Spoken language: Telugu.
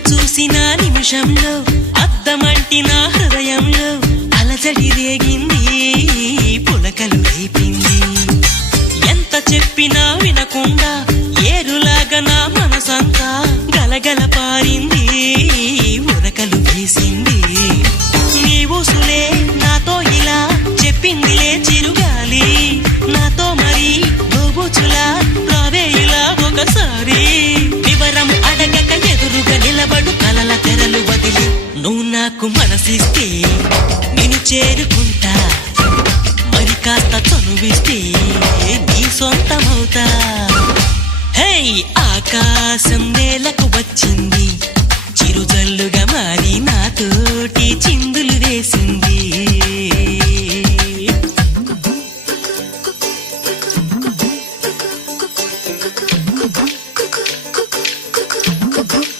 చూసిన నిమిషంలో అద్దమంటి నా హృదయంలో అలజడి రేగింది, పులకలు రేపింది. ఎంత చెప్పినా వినకుండా ఏరులాగా నా మనసంతా గలగల పారింది.